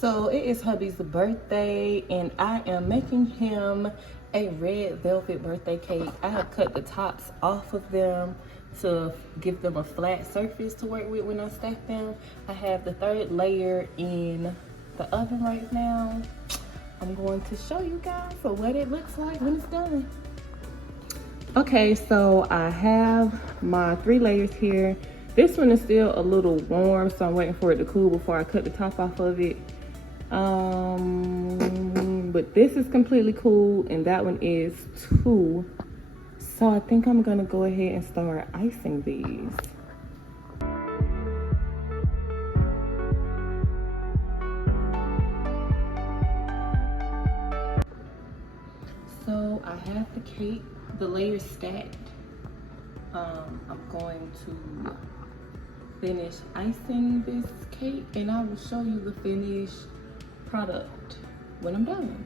So it is hubby's birthday and I am making him a red velvet birthday cake. I have cut the tops off of them to give them a flat surface to work with when I stack them. I have the third layer in the oven right now. I'm going to show you guys what it looks like when it's done. Okay, so I have my 3 layers here. This one is still a little warm, so I'm waiting for it to cool before I cut the top off of it. But this is completely cool and that one is too. So I think I'm gonna go ahead and start icing these. So I have the cake, the layers stacked. I'm going to finish icing this cake and I will show you the finished product when I'm done.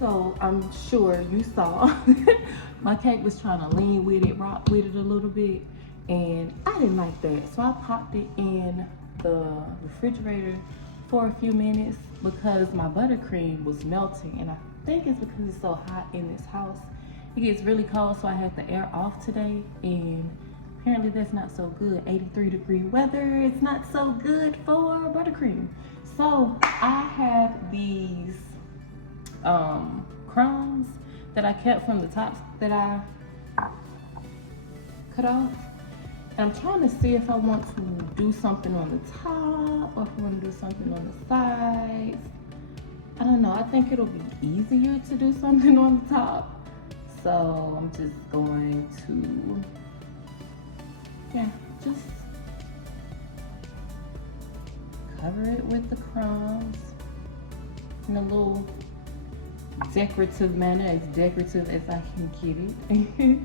So I'm sure you saw my cake was trying to lean with it, rock with it a little bit, and I didn't like that. So I popped it in the refrigerator for a few minutes because my buttercream was melting, and I think it's because it's so hot in this house. It gets really cold, so I had the air off today, and apparently that's not so good. 83-degree weather, it's not so good for buttercream. So I have these crumbs that I kept from the tops that I cut off. And I'm trying to see if I want to do something on the top or if I want to do something on the sides. I don't know, I think it'll be easier to do something on the top. So I'm just going to, just cover it with the crumbs in a little decorative manner, as decorative as I can get it.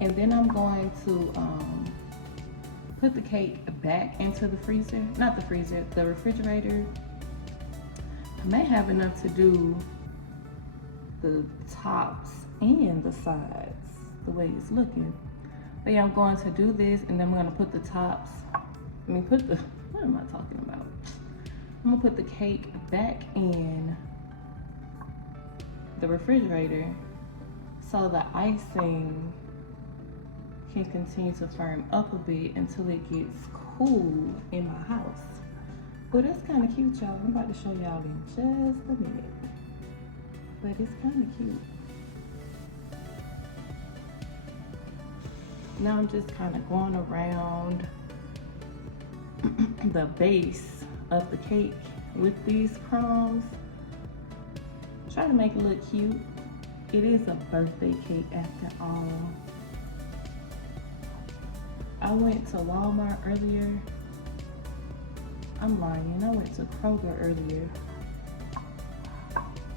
And then I'm going to put the cake back into the freezer, not the freezer, the refrigerator. I may have enough to do the tops and the sides the way it's looking. But yeah, I'm going to do this and then I'm going to put the tops, what am I talking about? I'm gonna put the cake back in the refrigerator so the icing can continue to firm up a bit until it gets cool in my house. Well, that's kind of cute, y'all. I'm about to show y'all in just a minute. But it's kind of cute. Now I'm just kind of going around the base of the cake with these crumbs. Try to make it look cute. It is a birthday cake after all. I went to Walmart earlier. I'm lying, I went to Kroger earlier.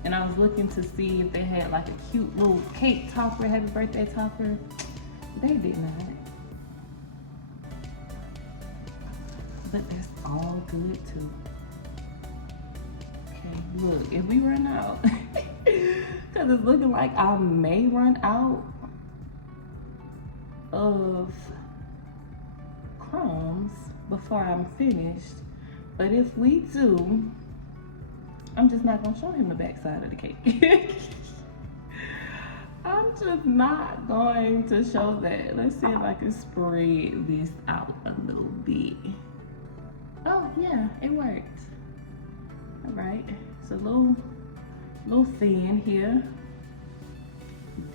And I was looking to see if they had like a cute little cake topper, happy birthday topper. They did not. But that's all good too. Okay, look, if we run out, because it's looking like I may run out of crumbs before I'm finished. But if we do, I'm just not gonna show him the back side of the cake. I'm just not going to show that. Let's see if I can spread this out a little bit. Oh yeah, it worked. All right, it's a little thin here,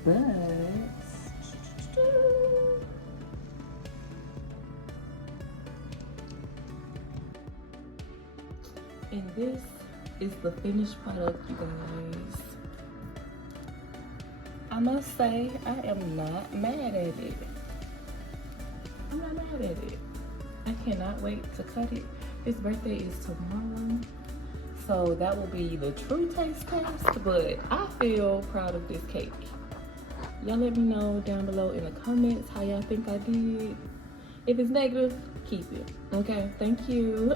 but and this is the finished product, you guys. I must say, I am not mad at it. I'm not mad at it. I cannot wait to cut it. His birthday is tomorrow, so that will be the true taste test, but I feel proud of this cake. Y'all let me know down below in the comments how y'all think I did. If it's negative, keep it. Okay, thank you.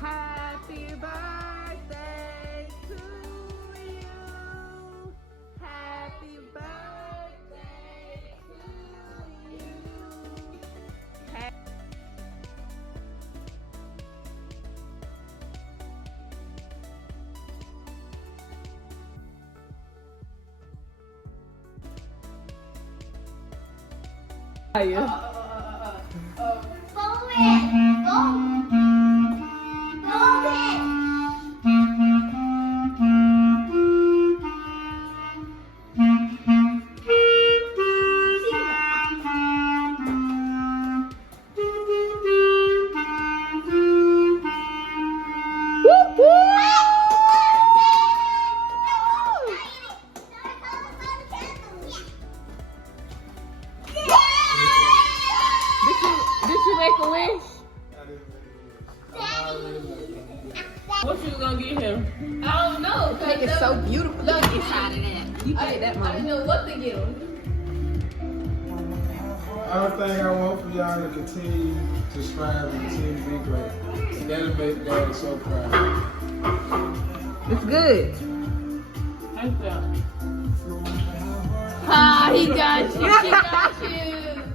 Happy birthday to you. Happy birthday to you. Did you make a wish? What you gonna get him? I don't know. Cake is so beautiful. Look inside of that. You take that, Mom. I don't know what to give him. Only thing I want for y'all to continue to strive and continue to be great. And that'll make Daddy so proud. It's good. Thank you. Ah, he got you. He got you.